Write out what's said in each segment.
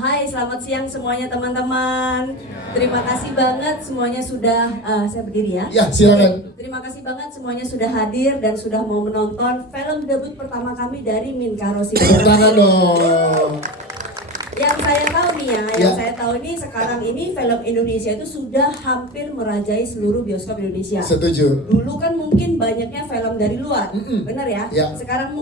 Hai, selamat siang semuanya teman-teman. Terima kasih banget semuanya sudah, saya berdiri ya. Ya, silakan. Terima kasih banget semuanya sudah hadir dan sudah mau menonton film debut pertama kami dari Minka Rossi. Tepuk tangan dong. Yang saya tahu nih yang saya tahu ini sekarang ini film Indonesia itu sudah hampir merajai seluruh bioskop Indonesia. Setuju. Dulu kan mungkin banyaknya film dari luar, benar ya? Ya. Sekarang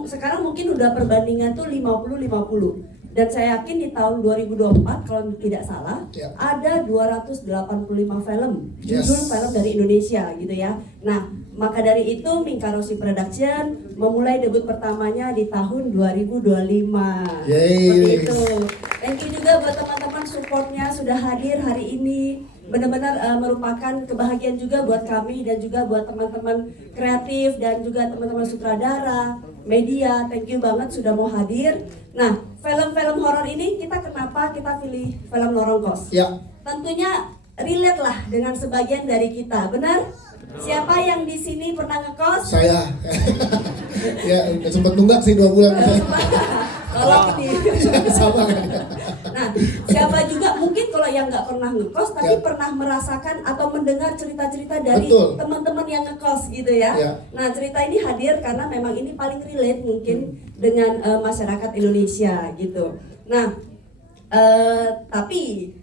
mungkin udah perbandingan tuh 50-50. Dan saya yakin di tahun 2024 kalau tidak salah ada 285 film judul film dari Indonesia gitu ya. Nah, maka dari itu Minka Rossi Production memulai debut pertamanya di tahun 2025. Seperti itu. Thank you juga buat teman-teman supportnya sudah hadir hari ini. Benar-benar merupakan kebahagiaan juga buat kami dan juga buat teman-teman kreatif dan juga teman-teman sutradara, media. Thank you banget sudah mau hadir. Nah, film-film horor ini kenapa kita pilih film Lorong Kos? Ya. Tentunya relate lah dengan sebagian dari kita, benar? Siapa yang di sini pernah ngekos? Saya. Ya, sempat nunggak sih 2 bulan. Tolong ini. Sama kan? Nah, siapa juga mungkin kalau yang nggak pernah ngekos tapi pernah merasakan atau mendengar cerita-cerita dari teman-teman yang ngekos gitu ya. Nah, cerita ini hadir karena memang ini paling relate mungkin dengan masyarakat Indonesia gitu. Nah, tapi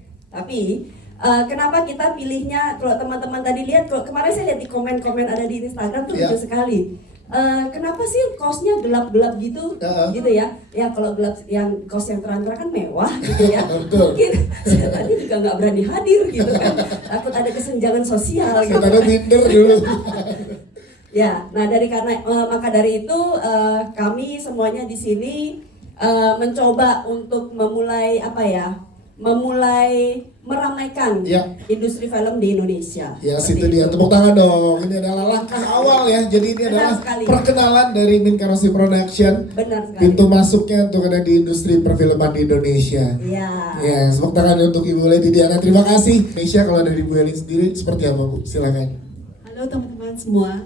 kenapa kita pilihnya? Kalau teman-teman tadi lihat, kalau kemarin saya lihat di komen-komen ada di Instagram tuh lucu sekali. Kenapa sih kosnya gelap-gelap gitu, gitu ya? Ya kalau gelap, yang kos yang terang-terang kan mewah gitu ya. Mungkin saya tadi juga nggak berani hadir gitu kan, takut ada kesenjangan sosial. Gitu. Saya minder dulu. Ya, nah maka dari itu kami semuanya di sini mencoba untuk memulai meramaikan industri film di Indonesia. Ya, situ dia. Tepuk tangan dong. Ini adalah langkah awal ya. Jadi ini adalah perkenalan dari Minka Rossi Production. Benar sekali. Pintu masuknya untuk ada di industri perfilman di Indonesia. Iya. Ya, tepuk tangan untuk Ibu Lady Diana. Terima kasih. Indonesia, kalau dari Ibu Elin sendiri seperti apa, Bu? Silakan. Halo teman-teman semua.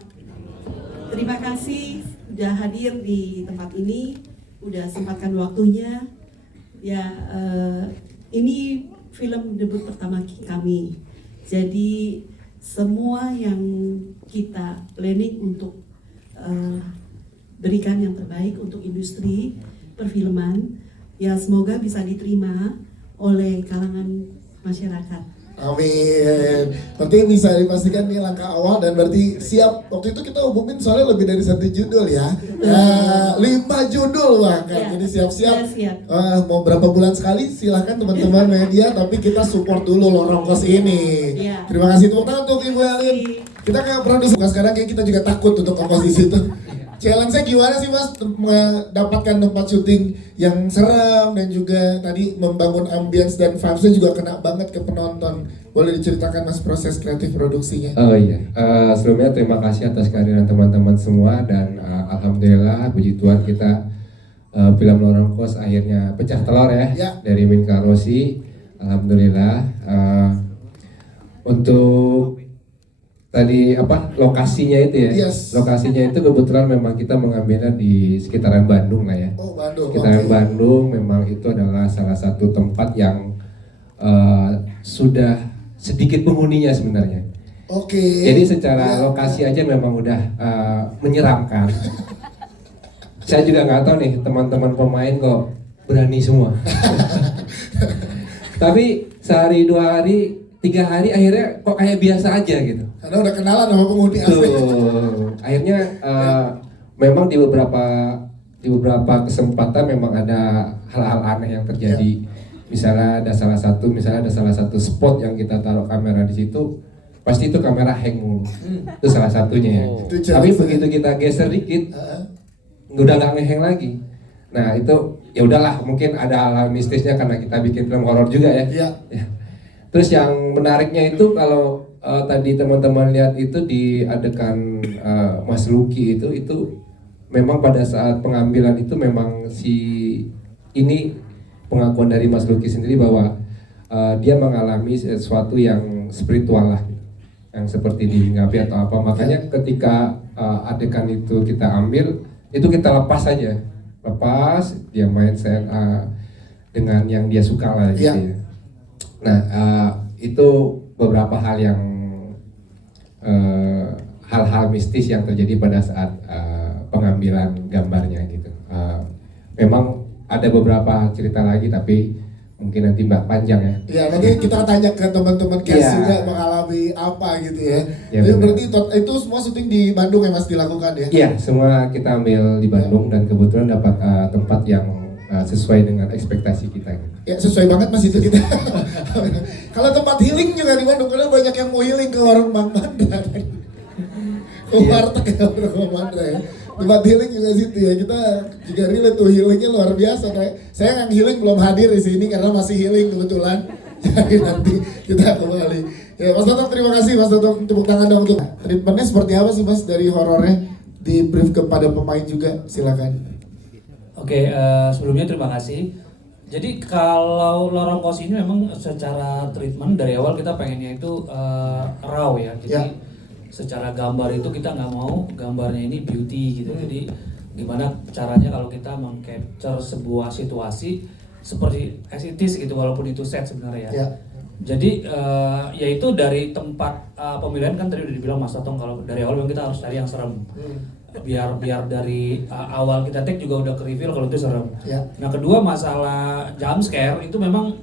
Terima kasih sudah hadir di tempat ini, udah sempatkan waktunya. Ya, ini film debut pertama kami. Jadi semua yang kita planning untuk berikan yang terbaik untuk industri perfilman, ya semoga bisa diterima oleh kalangan masyarakat. Amin. Berarti bisa dipastikan ini langkah awal dan berarti siap. Waktu itu kita umumin soalnya lebih dari 1 judul ya. 5 judul bahkan. Jadi siap-siap. Mau berapa bulan sekali silahkan teman-teman media. Tapi kita support dulu Lorong Kos ini. Terima kasih tepuk tangan untuk Ibu Elin. Kita kayak produser sekarang kayak kita juga takut untuk ongkos di situ. Challenge-nya gimana sih Mas mendapatkan tempat syuting yang serem dan juga tadi membangun ambience dan vibes-nya juga kena banget ke penonton. Boleh diceritakan Mas proses kreatif produksinya? Oh iya, sebelumnya terima kasih atas kehadiran teman-teman semua dan alhamdulillah puji Tuhan kita film Lorong Kos akhirnya pecah telur ya. Dari Minka Rossi. Alhamdulillah. Untuk tadi lokasinya itu ya, lokasinya itu kebetulan memang kita mengambilnya di sekitaran Bandung lah ya. Sekitaran Bandung memang itu adalah salah satu tempat yang sudah sedikit penghuninya sebenarnya. Jadi secara lokasi aja memang udah menyeramkan. Saya juga nggak tahu nih teman-teman pemain kok berani semua. Tapi sehari 2 hari 3 hari akhirnya kok kayak biasa aja gitu. Karena udah kenalan sama penghuni asli. Akhirnya memang di beberapa kesempatan memang ada hal-hal aneh yang terjadi. Misalnya ada salah satu spot yang kita taruh kamera di situ, pasti itu kamera hang mulu. Itu salah satunya ya. Tapi begitu kita geser dikit, udah nggak ngehang lagi. Nah itu ya udahlah, mungkin ada hal mistisnya karena kita bikin film horor juga ya. Terus yang menariknya itu kalau tadi teman-teman lihat itu di adegan Mas Lucky itu memang pada saat pengambilan itu memang ini pengakuan dari Mas Lucky sendiri bahwa dia mengalami sesuatu yang spiritual lah, yang seperti dihinggapi atau apa. Makanya ketika adegan itu kita ambil, itu kita lepas aja, dia main dengan yang dia suka lah gitu ya. Nah itu beberapa hal yang hal-hal mistis yang terjadi pada saat pengambilan gambarnya gitu. Memang ada beberapa cerita lagi tapi mungkin nanti Mbak panjang ya. Iya, nanti kita tanya ke teman-teman cast juga mengalami apa gitu ya. Jadi berarti itu semua syuting di Bandung ya Mas dilakukan ya? Iya, semua kita ambil di Bandung dan kebetulan dapat tempat yang sesuai dengan ekspektasi kita. Ya sesuai banget Mas itu kita. Kalau tempat healing juga di Bandung, karena banyak yang mau healing ke warung Bang Mandra. Ke warteg ya, Bang Mandra ya. Tempat healing juga situ ya, kita juga relate tuh, healingnya luar biasa. Saya yang healing belum hadir di sini karena masih healing kebetulan. Jadi nanti kita kembali. Ya Mas Toto, terima kasih Mas Toto, tepuk tangan dong untuk treatmentnya seperti apa sih Mas dari horornya, di brief kepada pemain juga, silakan. Oke, sebelumnya terima kasih. Jadi kalau Lorong Kos ini memang secara treatment dari awal kita pengennya itu raw ya. Jadi secara gambar itu kita nggak mau gambarnya ini beauty gitu. Jadi gimana caranya kalau kita meng-capture sebuah situasi seperti as it is gitu, walaupun itu set sebenarnya ya. Jadi yaitu dari tempat pemilihan kan tadi udah dibilang Mas Totong, kalau dari awal memang kita harus cari yang serem. Biar dari awal kita take juga udah ke reveal kalau itu serem. Nah kedua masalah jump scare itu memang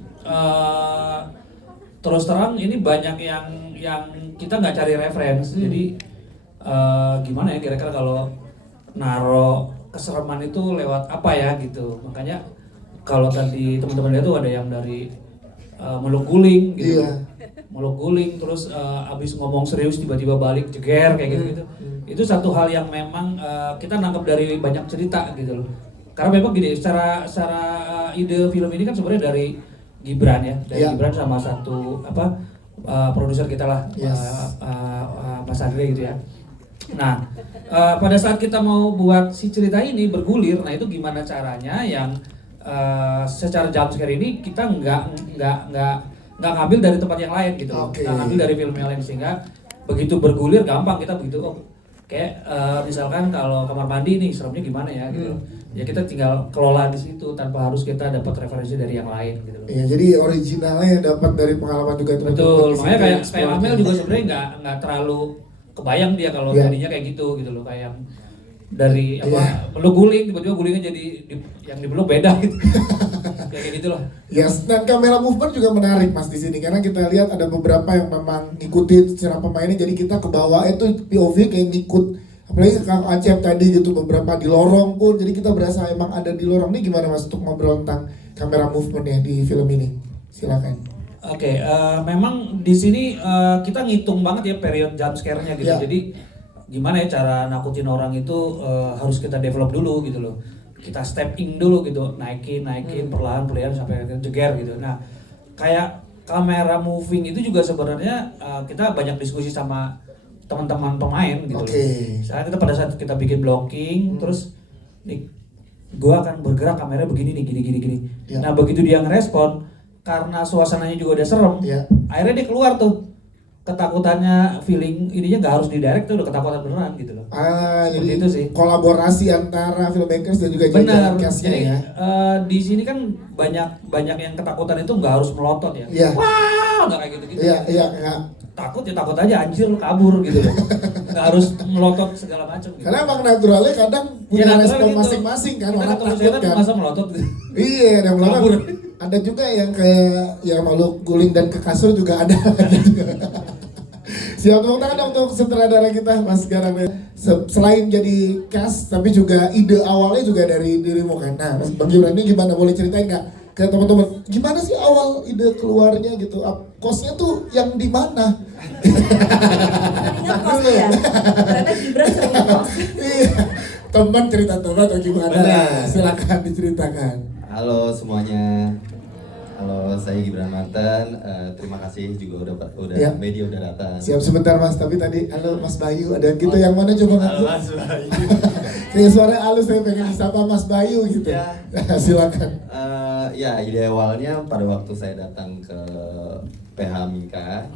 terus terang ini banyak yang kita nggak cari reference. Jadi gimana ya kira-kira kalau naro kesereman itu lewat apa ya gitu. Makanya kalau tadi teman-teman lihat tuh ada yang dari meluk guling gitu. Meluk guling terus abis ngomong serius tiba-tiba balik jeger kayak gitu. Itu satu hal yang memang kita nangkep dari banyak cerita gitu loh. Karena memang gini, secara ide film ini kan sebenarnya dari Gibran ya, Gibran sama satu produser kita lah, Mas Andre gitu ya. Nah, pada saat kita mau buat si cerita ini bergulir, nah itu gimana caranya yang secara jump scare ini kita nggak ngambil dari tempat yang lain gitu, nggak ngambil dari film yang lain, sehingga begitu bergulir gampang kita begitu kayak misalkan kalau kamar mandi nih seremnya gimana ya gitu. Ya kita tinggal kelola di situ tanpa harus kita dapat referensi dari yang lain gitu. Iya, jadi originalnya dapat dari pengalaman juga teman-teman. Betul, makanya kayak Amel juga sebenarnya nggak terlalu kebayang dia kalau tadinya kayak gitu loh, kayak yang dari peluk guling tiba-tiba gulingnya jadi yang dipeluk beda gitu. kayak gitu loh. Yes, dan kamera movement juga menarik Mas di sini karena kita lihat ada beberapa yang memang ngikutin secara pemainnya, jadi kita ke bawah itu POV kayak ngikut, apalagi Kang Acep tadi gitu, beberapa di lorong pun, jadi kita berasa emang ada di lorong. Ini gimana Mas untuk ngobrol tentang kamera movementnya di film ini? Silakan. Oke, memang di sini kita ngitung banget ya period jump scare-nya gitu. Jadi gimana ya cara nakutin orang itu harus kita develop dulu gitu loh. Kita stepping dulu gitu, naikin perlahan sampai jeger gitu. Nah, kayak kamera moving itu juga sebenarnya kita banyak diskusi sama teman-teman pemain gitu. Misalnya kita pada saat kita bikin blocking, terus nih gua akan bergerak kameranya begini nih, gini. Nah, begitu dia ngerespon, karena suasananya juga udah serem, akhirnya dia keluar tuh ketakutannya, feeling ininya nggak harus didirect tuh, udah ketakutan beneran gitu loh. Jadi itu sih kolaborasi antara filmmakers dan juga benar. cast-nya Jadi ya. Di sini kan banyak yang ketakutan itu nggak harus melotot ya. Wah, nggak kayak gitu. Iya. Takut aja, anjir lu kabur gitu loh. Nggak harus melotot segala macam gitu. Karena emang naturalnya kadang punya respon masing-masing kan, orang takut kan. Masa melotot gitu. Iya, ada melotot. Ada juga yang kayak yang makhluk guling dan ke kasur juga ada. Siap, tepuk tangan untuk sutradara kita Mas Garang. Selain jadi cast, tapi juga ide awalnya juga dari dirimu kan. Nah, Mas Bang Gibran ini gimana? Boleh ceritain nggak ke teman-teman? Gimana sih awal ide keluarnya gitu? Kosnya tuh yang di mana? Ingat kos ya? Ternyata Gibran sering kos. Iya, teman cerita teman atau gimana? Benar. Silakan diceritakan. Halo semuanya. Halo, saya Gibran Martin. Terima kasih juga udah Ya. media udah datang. Siap sebentar Mas, tapi tadi halo Mas Bayu, ada gitu yang mana coba ngaku? Mas Bayu. Kayak suara halus, saya pengen disapa Mas Bayu gitu. Ya. Silakan. Ya, ide awalnya pada waktu saya datang ke PH Mika,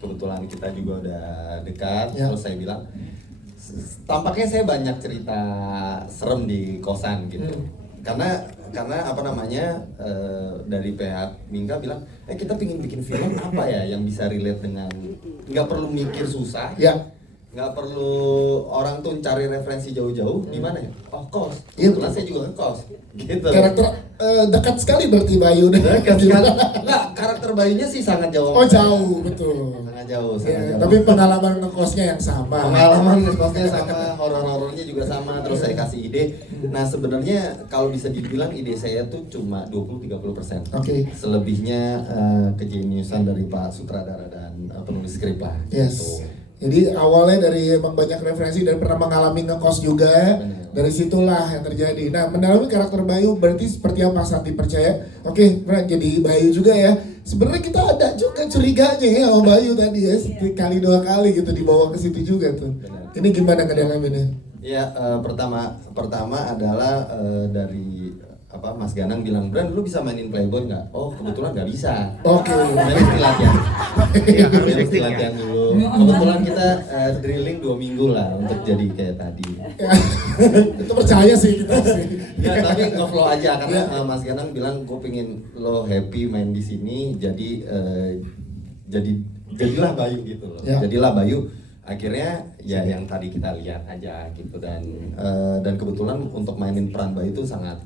kebetulan kita juga udah dekat, Ya. terus saya bilang, tampaknya saya banyak cerita serem di kosan gitu. Karena apa namanya, dari pihak Mingga bilang, kita pingin bikin film apa ya yang bisa relate dengan, nggak perlu mikir susah, Ya. nggak perlu orang tuh cari referensi jauh-jauh. Di mana ya? Oh, kos. Iya. Kebetulan saya juga ngekos gitu. Karakter dekat sekali berarti Bayu. Dekat sekali. Nggak, karakter Bayunya sih sangat jauh. Oh jauh, betul. Sangat jauh, Ya, sangat jauh. tapi pengalaman ngekosnya yang sama. Pengalaman ngekosnya sama, horor-horornya juga sama, terus saya kasih ide. Nah, sebenarnya kalau bisa dibilang ide saya tuh cuma 20-30%. Oke. Selebihnya kejeniusan dari Pak Sutradara dan penulis skrip lah. Yes. Gitu. Jadi awalnya dari emang banyak referensi dan pernah mengalami ngekos juga. Benar. Dari situlah yang terjadi. Nah, mendalami karakter Bayu berarti seperti apa saat dipercaya? Oke, benar jadi Bayu juga ya. Sebenarnya kita ada juga curiganya ya sama Bayu tadi ya. Sekali dua kali gitu dibawa ke situ juga tuh. Benar. Ini gimana ngedalaminnya? Ya, pertama adalah dari Mas Ganang bilang, Bran, lu bisa mainin Playboy nggak? Oh, kebetulan nggak bisa. Oke. Mesti latihan. Mesti latihan dulu. Kebetulan kita drilling 2 minggu lah untuk jadi kayak tadi. Ya, itu percaya sih kita sih. Ya, tapi nge-flow aja karena Ya. Mas Ganang bilang, gue pengen lo happy main di sini, jadilah Bayu gitu loh. Ya. Jadilah Bayu. Akhirnya ya yang tadi kita lihat aja gitu, dan kebetulan untuk mainin peran Bayu itu sangat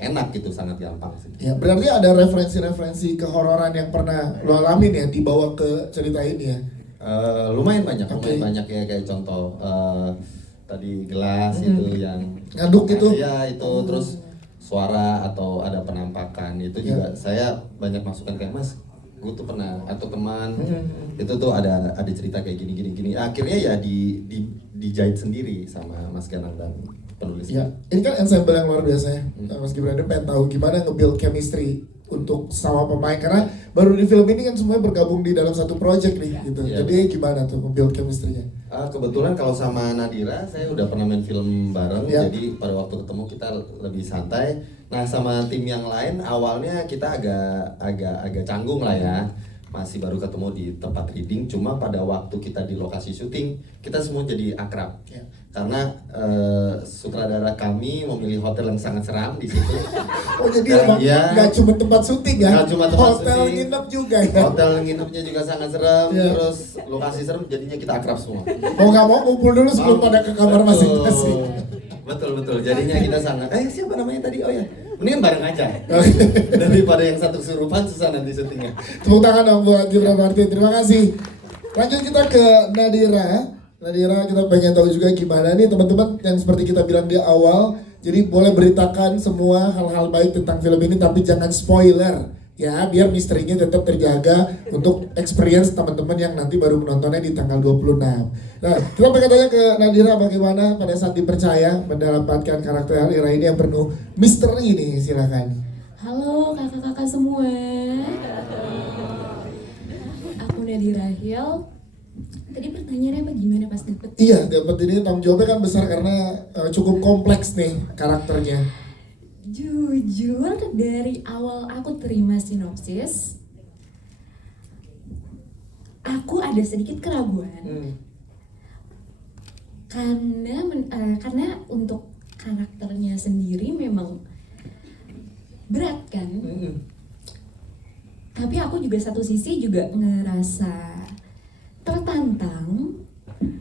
enak gitu, sangat gampang sih. Ya, berarti ada referensi-referensi kehororan yang pernah lo alamin ya dibawa ke cerita ini ya. Lumayan banyak, Oke. lumayan banyak ya, kayak contoh tadi gelas itu yang Ngaduk gitu? Iya itu, terus suara atau ada penampakan itu Ya. juga saya banyak masukan kayak, Mas, gue tuh pernah atau teman itu tuh ada cerita kayak gini. Akhirnya ya dijahit sendiri sama Mas Ganang dan penulis. Ya, ini kan ensemble yang luar biasa ya. Mas Gibran ini pengen tahu gimana nge-build chemistry untuk sama pemain, karena baru di film ini kan semuanya bergabung di dalam satu project nih gitu. Iya. Jadi gimana tuh nge-build chemistry-nya? Kebetulan kalau sama Nadira saya udah pernah main film bareng, Ya. jadi pada waktu ketemu kita lebih santai. Nah, sama tim yang lain awalnya kita agak canggung lah ya, masih baru ketemu di tempat reading. Cuma pada waktu kita di lokasi syuting kita semua jadi akrab. Ya. Karena sutradara kami memilih hotel yang sangat seram di situ. Oh jadi Dan emang ya, nggak cuma tempat syuting ya? nggak cuma tempat hotel syuting. nginep juga ya? Hotel nginepnya juga sangat serem, Ya. terus lokasi serem, jadinya kita akrab semua. Mau nggak mau kumpul dulu sebelum pada ke kamar masing-masing. Betul. Jadinya kita sangat, siapa namanya tadi? Oh ya, mendingan bareng aja. Daripada yang satu kesurupan susah nanti syutingnya. Tepuk tangan dong buat Gibran Martin, terima kasih. Lanjut kita ke Nadira. Nadira, kita pengen tahu juga gimana nih teman-teman yang seperti kita bilang di awal. Jadi boleh beritakan semua hal-hal baik tentang film ini, tapi jangan spoiler ya, biar misterinya tetap terjaga untuk experience teman-teman yang nanti baru menontonnya di tanggal 26. Nah, kita pengen tanya ke Nadira bagaimana pada saat dipercaya mendapatkan karakter Ira ini yang penuh misteri nih, silakan. Halo kakak-kakak semua. Aku Nadira Hill. Tadi pertanyaannya apa gimana pas dapet? Iya, dapat ini tanggung jawabnya kan besar karena cukup kompleks nih karakternya. Jujur dari awal aku terima sinopsis, aku ada sedikit keraguan. Karena untuk karakternya sendiri memang berat kan. Tapi aku juga satu sisi juga ngerasa tertantang,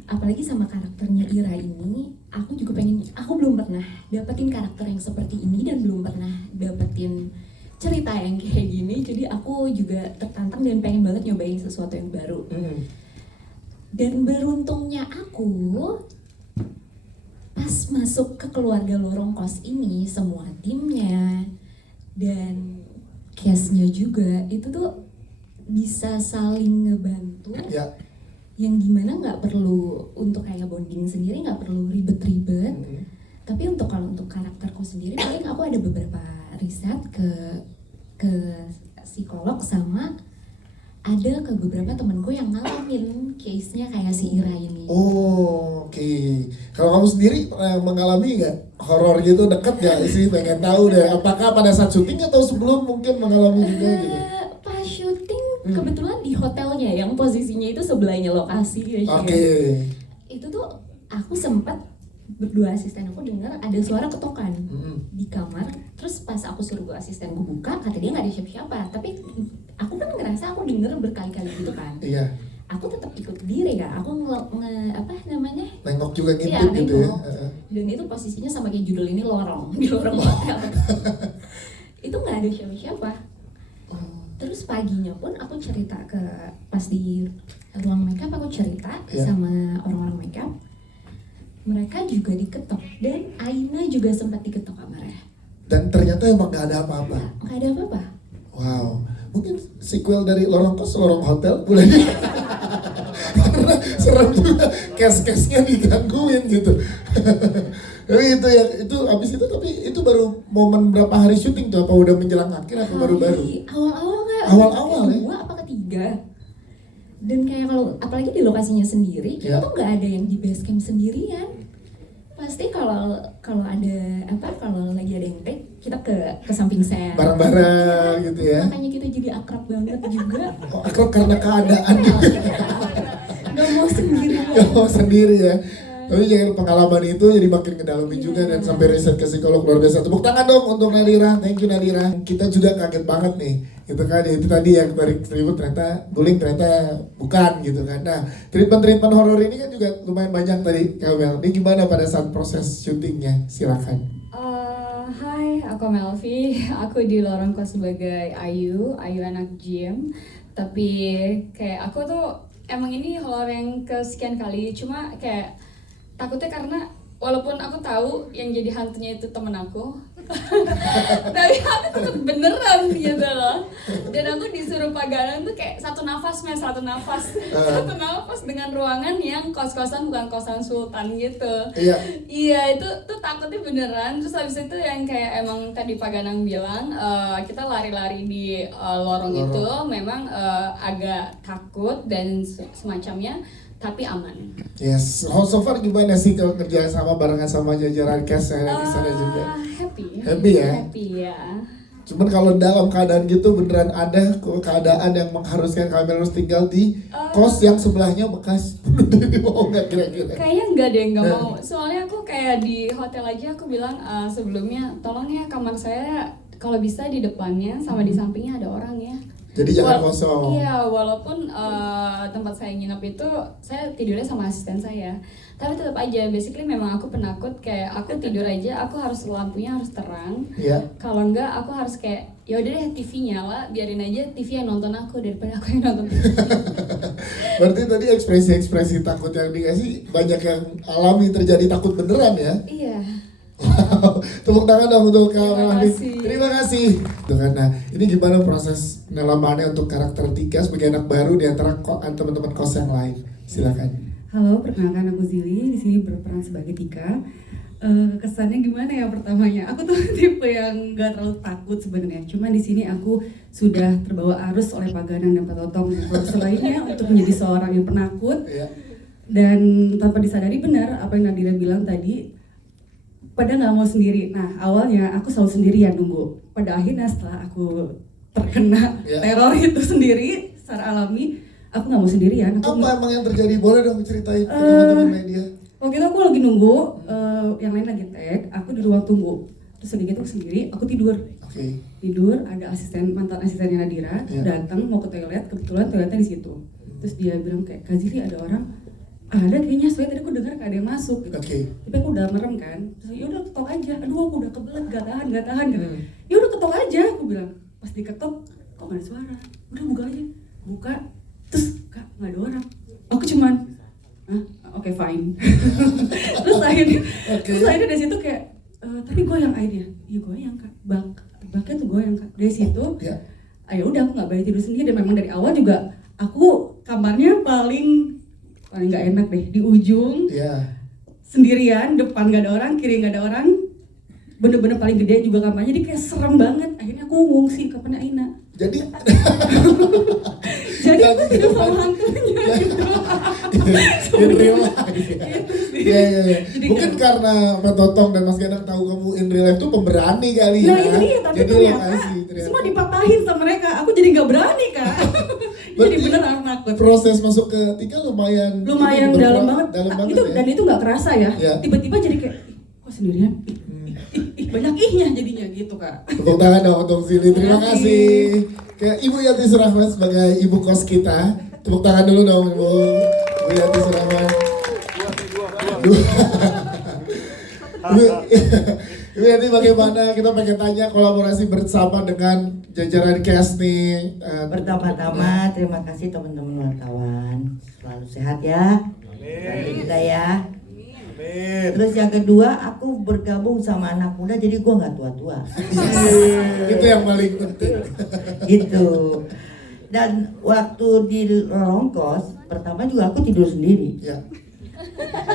apalagi sama karakternya Ira ini. Aku belum pernah dapetin karakter yang seperti ini dan belum pernah dapetin cerita yang kayak gini. Jadi aku juga tertantang dan pengen banget nyobain sesuatu yang baru. Dan beruntungnya aku pas masuk ke keluarga lorong kos ini, semua timnya dan cast-nya juga itu tuh bisa saling ngebantu. Ya. Yang gimana nggak perlu untuk kayak bonding sendiri, nggak perlu ribet-ribet. Tapi kalau untuk karakterku sendiri paling aku ada beberapa riset ke psikolog sama ada ke beberapa temenku yang ngalamin case-nya kayak si Ira ini. Oh, oke. Kalau kamu sendiri mengalami nggak horor gitu, deket nggak sih? Pengen tahu deh. Apakah pada saat syuting atau sebelum mungkin mengalami juga gitu? Pas syuting kebetulan di hotelnya yang posisinya itu sebelahnya lokasi ya. Oke. Itu tuh aku sempat berdua asisten aku dengar ada suara ketokan di kamar. Terus pas aku suruh asistenku buka, kata dia nggak ada siapa-siapa. Tapi aku kan ngerasa aku denger berkali-kali gitu kan. Iya. Aku tetap ikut diri ya. Aku apa namanya? Nengok juga Iya, ngintip gitu ya. nengok. Dan itu posisinya sama kayak judul ini lorong di lorong hotel. Itu nggak ada siapa-siapa. Terus paginya pun aku cerita ke pas di ruang makeup, aku cerita sama orang-orang makeup. Mereka juga diketok dan Aina juga sempat diketok kamarnya. Dan ternyata emang gak ada apa-apa. Nggak ada apa-apa. Wow, mungkin sequel dari Lorong Kos, Lorong Hotel boleh. Karena serem juga, case-case-nya digangguin gitu. Tapi itu ya, itu abis itu, tapi itu baru momen berapa hari syuting tuh? Apa udah menjelang akhir apa baru-baru? Awal-awal nggak? Awal-awal ya? Kedua apa ketiga? Dan kayak kalau apalagi di lokasinya sendiri, kita tuh nggak ada yang di base camp sendirian. Pasti kalau ada apa, kalau lagi ada yang take, kita ke samping set. Bareng-bareng gitu ya? Makanya kita jadi akrab banget juga. Oh, akrab karena keadaan. Gak mau sendiri. Gak mau sendiri ya. Tapi jangan pengalaman itu jadi makin ngedalamin juga dan sampai riset ke psikolog luar biasa. Tepuk tangan dong untuk Nadira. Thank you Nadira. Kita juga kaget banget nih. Itu kan itu tadi yang dari ribut ternyata bullying ternyata bukan gitu kan. Nah, treatment horor ini kan juga lumayan banyak tadi Kamel. Ini gimana pada saat proses syutingnya? Silakan. Hai, aku Melvi. Aku di Lorong Kos sebagai Ayu anak gym. Tapi kayak aku tuh emang ini horor yang kesekian kali. Cuma kayak takutnya karena walaupun aku tahu yang jadi hantunya itu temen aku, tapi aku tetap beneran gitu loh. Dan aku disuruh paganan tuh kayak satu nafas dengan ruangan yang kos-kosan bukan kosan sultan gitu. Iya itu tuh takutnya beneran. Terus habis itu yang kayak emang tadi Pak Ganang bilang kita lari-lari di lorong itu memang agak takut dan semacamnya. Tapi aman. Yes, so far gimana sih kalau kerja sama barengan sama jajaran cast yang di sana juga? Happy ya? Happy ya. Cuman kalau dalam keadaan gitu beneran ada keadaan yang mengharuskan kami harus tinggal di kos yang sebelahnya bekas. Mau nggak kira-kira? Kayaknya enggak deh, enggak mau. Soalnya aku kayak di hotel aja aku bilang sebelumnya, tolong ya kamar saya kalau bisa di depannya sama di sampingnya ada orang ya. Jadi jangan kosong. Iya, walaupun tempat saya nginep itu saya tidurnya sama asisten saya. Tapi tetap aja, basically memang aku penakut. Kayak aku tidur aja, aku harus lampunya harus terang. Kalau enggak, aku harus kayak ya udah deh TV nyala, biarin aja TV yang nonton aku daripada aku yang nonton TV. Berarti tadi ekspresi-ekspresi takut yang dikasih banyak yang alami terjadi takut beneran ya? Iya. Wow, tepuk tangan dong untuk Kak Terima kasih. Nah, ini gimana proses pendalamannya untuk karakter Tika sebagai anak baru di antara teman-teman kos yang lain? Silakan. Halo, perkenalkan aku Zili, di sini berperan sebagai Tika. Kesannya gimana ya pertamanya? Aku tuh tipe yang gak terlalu takut sebenarnya. Cuma di sini aku sudah terbawa arus oleh Pak Ganang dan Pak Totong selainnya untuk menjadi seorang yang penakut. Dan tanpa disadari benar apa yang Nadira bilang tadi. Pada nggak mau sendiri. Nah awalnya aku selalu sendirian nunggu. Pada akhirnya setelah aku terkena teror itu sendiri secara alami, aku nggak mau sendirian. Apa emang yang terjadi? Boleh dong ceritain ke teman-teman media. Waktu itu aku lagi nunggu, yang lain lagi tag, aku di ruang tunggu. Terus sedikit aku sendiri, aku tidur. Tidur, ada mantan asistennya Nadira datang mau ke toilet, kebetulan toiletnya di situ. Terus dia bilang kayak, Kak Zili ada orang. Ada kayaknya, soalnya tadi aku dengar kayak ada yang masuk gitu. Tapi aku udah merem kan. Terus ya udah ketok aja. Aduh aku udah kebelet, gak tahan gitu. Ya udah ketok aja, aku bilang. Pas diketok, kok gak ada suara. Udah buka aja. Buka. Terus Kak, gak ada orang. Aku cuman oke, fine. Terus akhirnya dari situ kayak tapi goyang airnya. Iya goyang Kak. Baknya tuh goyang Kak. Dari situ ya udah aku gak balik tidur sendiri. Dan memang dari awal juga aku kamarnya paling nggak enak deh, di ujung sendirian, depan nggak ada orang, kiri nggak ada orang, bener-bener paling gede juga kamarnya, jadi kayak serem banget. Akhirnya aku ngungsi ke Aina. Jadi Jadi aku tidur sama hantunya gitu. in real life. Iya. Jadi Mungkin karena Pak Totong dan Mas Ganang tahu kamu in real life tuh pemberani kali Nah ya. itu dia, tapi Jadi ternyata lokasi semua dipatahin sama mereka. Aku jadi nggak berani kak. Jadi Berarti bener aku takut. proses masuk ke Tika lumayan Lumayan ini, dalam banget. dalam banget Itu ya. dan itu nggak kerasa ya. Iya. Tiba-tiba jadi kayak kok sendirian. Banyak ihnya jadinya gitu kak. Tepuk tangan dong untuk Zili. Terima Terima kasih. kasih. Ke Ibu Yati Surahman sebagai ibu kos kita. Tepuk tangan dulu dong Ibu Yati Surahman. Ibu Yati, bagaimana kita pengen tanya kolaborasi bersama dengan jajaran cast nih. Pertama-tama terima kasih teman-teman wartawan, selalu sehat ya. Amin. Kita ya. Amin. Terus yang kedua, aku bergabung sama anak muda jadi gua nggak tua-tua. Itu yang paling penting. Gitu. Dan waktu di lorong kos, pertama juga aku tidur sendiri. Ya.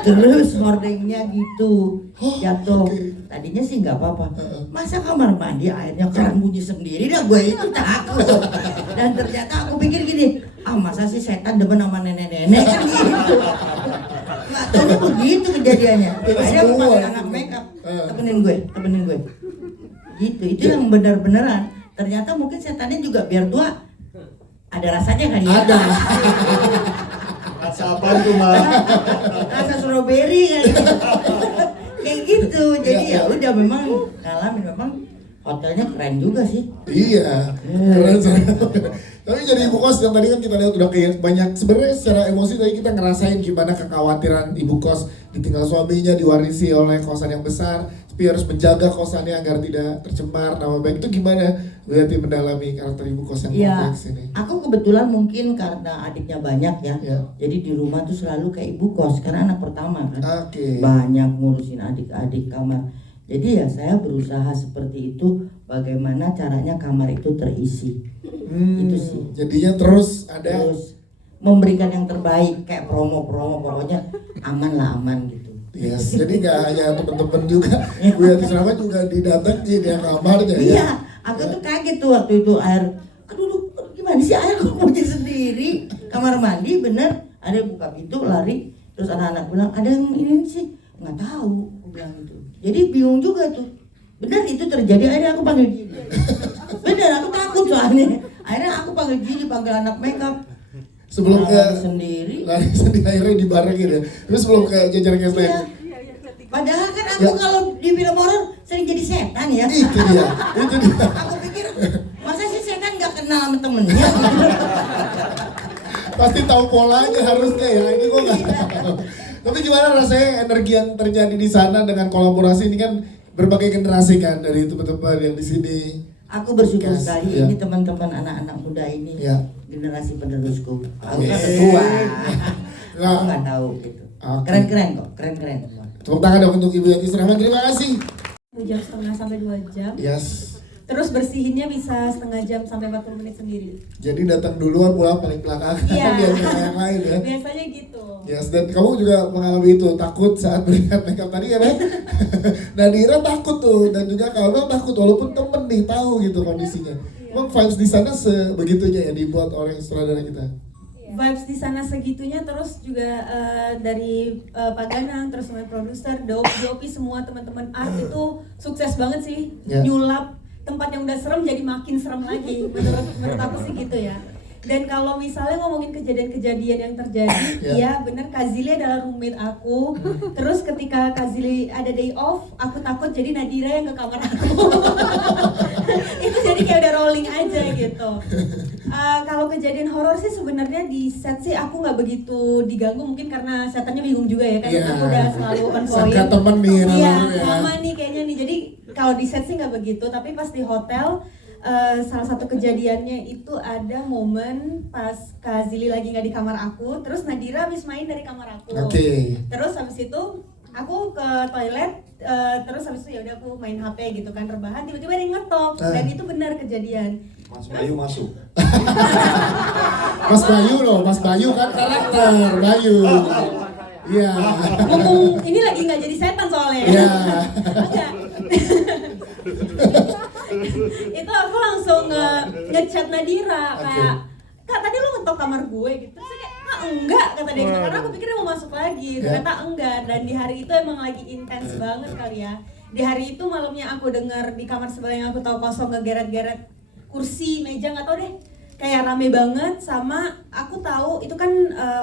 Terus hordengnya gitu jatuh. oke. Tadinya sih nggak apa-apa. Masa kamar mandi airnya keran bunyi sendiri, dah gue itu takut. Dan ternyata aku pikir gini, masa sih setan demen sama nenek-nenek kan gitu. Nggak tahu begitu kejadiannya. Akhirnya aku panggil anak makeup, temenin gue. Gitu, itu yang benar-beneran. Ternyata mungkin setannya juga biar tua ada rasanya kali ya. Ada. Rasa apa tuh Mas? Rasa strawberry kan. Kayak gitu. Jadi ya udah memang ngalamin, memang hotelnya keren juga sih. Iya, keren sih. Tapi jadi ibu kos yang tadi kan kita lihat udah kayak banyak sebenarnya secara emosi tadi kita ngerasain gimana kekhawatiran ibu kos ditinggal suaminya diwarisi oleh kosan yang besar, tapi harus menjaga kosannya agar tidak tercemar nama baik. Itu gimana berarti mendalami karakter ibu kos yang Iya, kompleks ini? aku kebetulan mungkin karena adiknya banyak ya, Ya. jadi di rumah tuh selalu kayak ibu kos karena anak pertama kan, Oke. banyak ngurusin adik-adik kamar. Jadi ya saya berusaha seperti itu, bagaimana caranya kamar itu terisi. Itu sih. Jadinya terus ada Terus memberikan yang terbaik kayak promo-promo, pokoknya aman gitu. yes, jadi nggak hanya teman-teman juga, Bu Yati Surahman juga didatengin ya kamarnya ya. Iya, aku tuh kaget tuh waktu itu air. Aduh, gimana sih air kok bunyi sendiri? Kamar mandi bener, ada buka pintu lari, terus anak-anak bilang ada yang ini sih, nggak tahu, aku bilang gitu. Jadi bingung juga tuh. Bener itu terjadi, akhirnya aku panggil Gini. Bener, aku takut soalnya. Akhirnya aku panggil Gini, panggil anak makeup. Sebelum ke Lari sendiri. lari sendiri akhirnya dibarengin ya. Terus sebelum ke jajaran cast lain. Iya. Padahal kan aku kalau di film horor sering jadi setan ya. Itu dia. Aku pikir masa sih setan nggak kenal sama temennya. Pasti tahu polanya harusnya ya. Ini kok nggak tahu. Tapi gimana rasanya energi yang terjadi di sana dengan kolaborasi ini kan berbagai generasi kan dari teman-teman yang di sini. Aku bersyukur Yes, sekali iya. ini teman-teman anak-anak muda ini Iya. generasi penerusku. Aku Oke. kan tua. Nah. Aku nggak tahu gitu. Oke. Keren-keren kok, keren-keren. Tepuk tangan dong untuk Ibu Yati Surahman. Terima kasih. 1 jam setengah sampai 2 jam. Yes. Terus bersihinnya bisa setengah jam sampai 40 menit sendiri. Jadi datang duluan pulang paling belakangan Iya. biar yang lain ya. Biasanya gitu. Yes, dan kamu juga mengalami itu, takut saat melihat makeup tadi kan ya? Nadira takut tuh, dan juga kalau takut walaupun temen nih tahu gitu kondisinya. Emang vibes di sana sebegitunya ya dibuat oleh sutradara kita. Vibes di sana segitunya, terus juga dari Pak Ganang, terus sama produser, DOP semua teman-teman art itu sukses banget sih. Ya. Nyulap tempat yang udah serem jadi makin serem lagi. Menurut aku sih gitu ya. Dan kalau misalnya ngomongin kejadian-kejadian yang terjadi, ya bener Kazili adalah roommate aku. Terus ketika Kazili ada day off, aku takut jadi Nadira yang ke kamar aku. Itu jadi kayak udah rolling aja gitu. Kalau kejadian horor sih sebenarnya di set sih aku nggak begitu diganggu, mungkin karena setannya bingung juga ya kan. Aku udah selalu on point. Sangka temen nih Iya, namanya ya. sama nih kayaknya nih. Jadi kalau di set sih nggak begitu, tapi pas di hotel salah satu kejadiannya itu ada momen pas Kak Zili lagi nggak di kamar aku, terus Nadira habis main dari kamar aku. Oke. Terus habis itu aku ke toilet, terus habis itu ya udah aku main HP gitu kan rebahan, tiba-tiba ada yang ngetok dan itu benar kejadian. Mas Bayu masuk. Mas Bayu loh, Mas Bayu kan karakter Bayu. Iya. Ngomong ini lagi nggak jadi setan soalnya. Iya. Enggak. itu aku langsung ngechat Nadira kayak, Kak tadi lo ngetok kamar gue gitu. Terus kayak, ah enggak kata dia gitu, karena aku pikir dia mau masuk lagi. Ternyata enggak, dan di hari itu emang lagi intens banget kali ya. Di hari itu malamnya aku dengar di kamar sebelah yang aku tahu kosong ngegeret-geret kursi, meja, nggak tahu deh, kayak rame banget. Sama aku tahu itu kan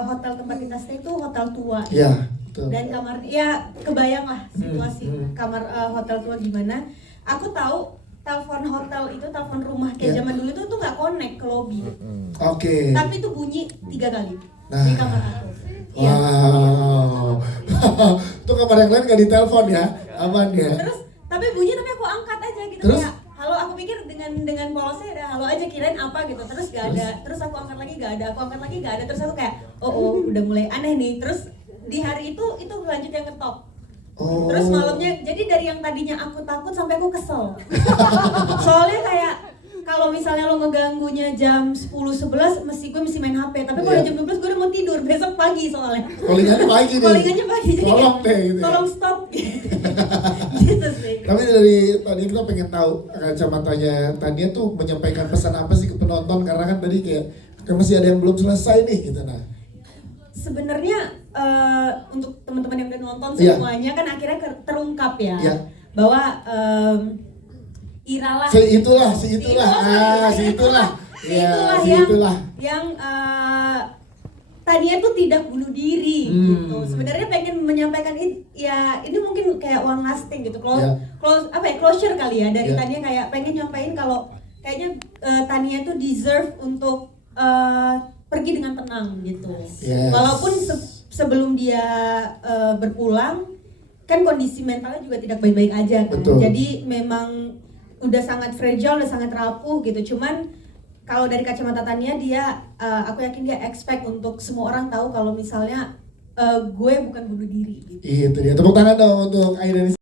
hotel tempat kita stay itu hotel tua. Iya, betul. Dan kamar, ya kebayang lah situasi kamar hotel tua gimana. Aku tahu telepon hotel itu, telepon rumah kayak zaman dulu tuh nggak connect ke lobby. Oke. Tapi itu bunyi 3 kali Nah. di kamar aku. Wow. Tuh kamar yang lain gak ditelepon ya, aman ya. Terus tapi bunyi tapi aku angkat aja gitu. Terus? Kayak halo, aku pikir dengan polosnya ada halo aja, kirain apa gitu. Terus gak ada. Terus aku angkat lagi gak ada. Aku angkat lagi gak ada. Terus aku kayak oh udah mulai aneh nih. Terus di hari itu lanjut yang ke top. Terus malamnya, jadi dari yang tadinya aku takut sampai aku kesel. Soalnya kayak kalau misalnya lo ngeganggunya jam 10-11, gue mesti main HP. Tapi kalau jam 12 gue udah mau tidur, besok pagi soalnya. Callingannya pagi nih. Callingannya pagi, jadi tolong deh gitu ya. tolong stop. Gitu sih. Tapi dari tadi kita pengen tahu kacamatanya Tania tuh menyampaikan pesan apa sih ke penonton, karena kan tadi kayak masih ada yang belum selesai nih gitu. Nah, sebenarnya untuk teman-teman yang udah nonton semuanya kan akhirnya terungkap ya, bahwa Ira lah si itulah yang tadinya tuh tidak bunuh diri gitu. Sebenarnya pengen menyampaikan ya ini mungkin kayak one lasting gitu, closure kali ya dari Tania, kayak pengen nyampain kalau kayaknya Tania tuh deserve untuk pergi dengan tenang gitu. Walaupun sebelum dia berpulang kan kondisi mentalnya juga tidak baik-baik aja kan. Jadi memang udah sangat fragile, udah sangat rapuh gitu. Cuman kalau dari kacamata Tania, dia aku yakin dia expect untuk semua orang tahu kalau misalnya gue bukan bunuh diri gitu. Itu dia. Tepuk tangan dong untuk Aida.